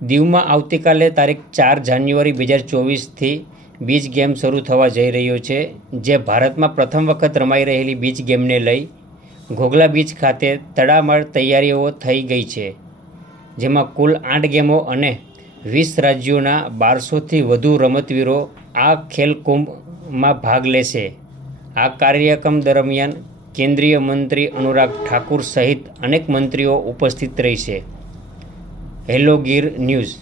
દીવમાં આવતીકાલે તારીખ 4 જાન્યુઆરી 2024થી બીચ ગેમ શરૂ થવા જઈ રહ્યો છે, જે ભારતમાં પ્રથમ વખત રમાઈ રહેલી બીચ ગેમને લઈ ઘોઘલા બીચ ખાતે તડામાર તૈયારીઓ થઈ ગઈ છે, જેમાં કુલ 8 ગેમો અને 20 રાજ્યોના 1200થી વધુ રમતવીરો આ ખેલકુંભમાં ભાગ લેશે. આ કાર્યક્રમ દરમિયાન કેન્દ્રીય મંત્રી અનુરાગ ઠાકુર સહિત અનેક મંત્રીઓ ઉપસ્થિત રહેશે. Hello Gir news.